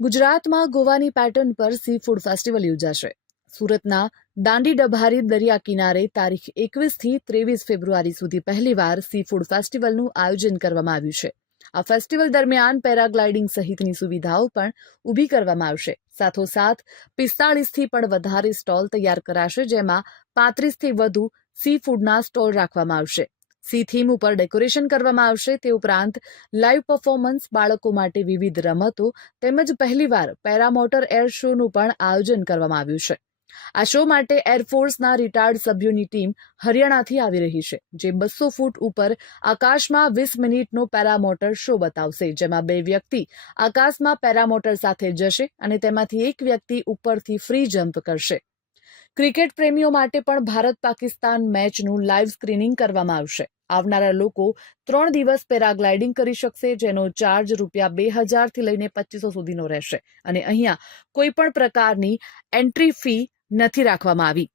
ગુજરાતમાં ગોવાની પેટર્ન પર સી ફૂડ ફેસ્ટિવલ યોજાશે. સુરતના દાંડી ડભારી દરિયા કિનારે તારીખ 21થી 23 ફેબ્રુઆરી સુધી પહેલીવાર સી ફૂડ ફેસ્ટિવલનું આયોજન કરવામાં આવ્યું છે. આ ફેસ્ટિવલ દરમિયાન પેરાગ્લાઇડિંગ સહિતની સુવિધાઓ પણ ઊભી કરવામાં આવશે. સાથોસાથ 45થી પણ વધારે સ્ટોલ તૈયાર કરાશે, જેમાં 35થી વધુ સી ફૂડના સ્ટોલ રાખવામાં આવશે. સી થીમ ઉપર ડેકોરેશન કરવામાં આવશે. તે ઉપરાંત લાઇવ પરફોર્મન્સ, બાળકો માટે વિવિધ રમતો તેમજ પહેલીવાર પેરામોટર એર શોનું પણ આયોજન કરવામાં આવ્યું છે. આ શો માટે એરફોર્સના રિટાયર્ડ સભ્યોની ટીમ હરિયાણાથી આવી રહી છે, જે 200 ફૂટ ઉપર આકાશમાં 20 મિનિટનો પેરામોટર શો બતાવશે, જેમાં 2 વ્યક્તિ આકાશમાં પેરામોટર સાથે જશે અને તેમાંથી એક વ્યક્તિ ઉપરથી ફ્રી જમ્પ કરશે. ક્રિકેટ પ્રેમીઓ માટે પણ ભારત-પાકિસ્તાન મેચનું લાઇવ સ્ક્રીનિંગ કરવામાં આવશે. આવનારા લોકો 3 દિવસ પેરાગ્લાઇડિંગ કરી શકશે, જેનો ચાર્જ ₹2000 થી લઈને 2500 સુધીનો રહેશે અને અહીંયા કોઈ પણ પ્રકારની એન્ટ્રી ફી નથી રાખવામાં આવી.